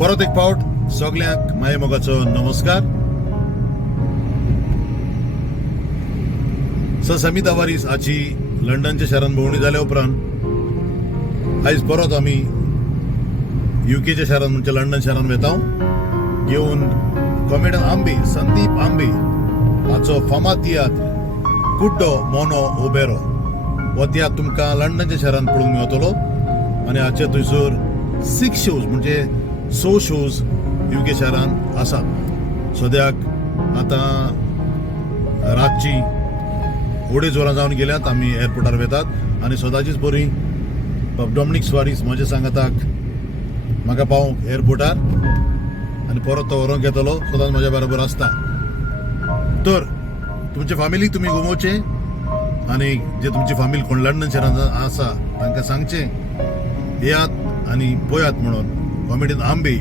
परत एक फावट सगळ्यांक माये मोगाचो नमस्कार. समिता वारीस आची लंडनच्या शारान भोंवडी जाल्या उपरांत आयज परत आमी युकेच्या शारान म्हणजे लंडन शारान वेता घेवन कॉमेडियन आंबे संदीप आंबे हाचो फामाद तियात्र कुड्डो मोनो ओबेरो हो तियात्र तुमकां लंडनच्या शारान पळोवंक मेळटलो आनी हाचे थंयसर 6 शोज म्हणजे 6 शोज युके शारान आसात. सद्याक आतां रातची वडे जोरां जावन गेल्यात. आमी एअरपोर्टार वेतात आनी सदांचीच बरी डॉमिनीक सुवारीस म्हज्या सांगाताक म्हाका पावोवंक एअरपोर्टार आनी परत तो व्हरोंक येतलो. सदांच म्हज्या बरोबर आसता. तर तुमचे फॅमिलीक तुमी गमोवचे आनी जे तुमची फॅमिली कोण लंडन शारान आसा तांकां सांगचें येयात आनी पळयात म्हणून कॉमेडियन आंबे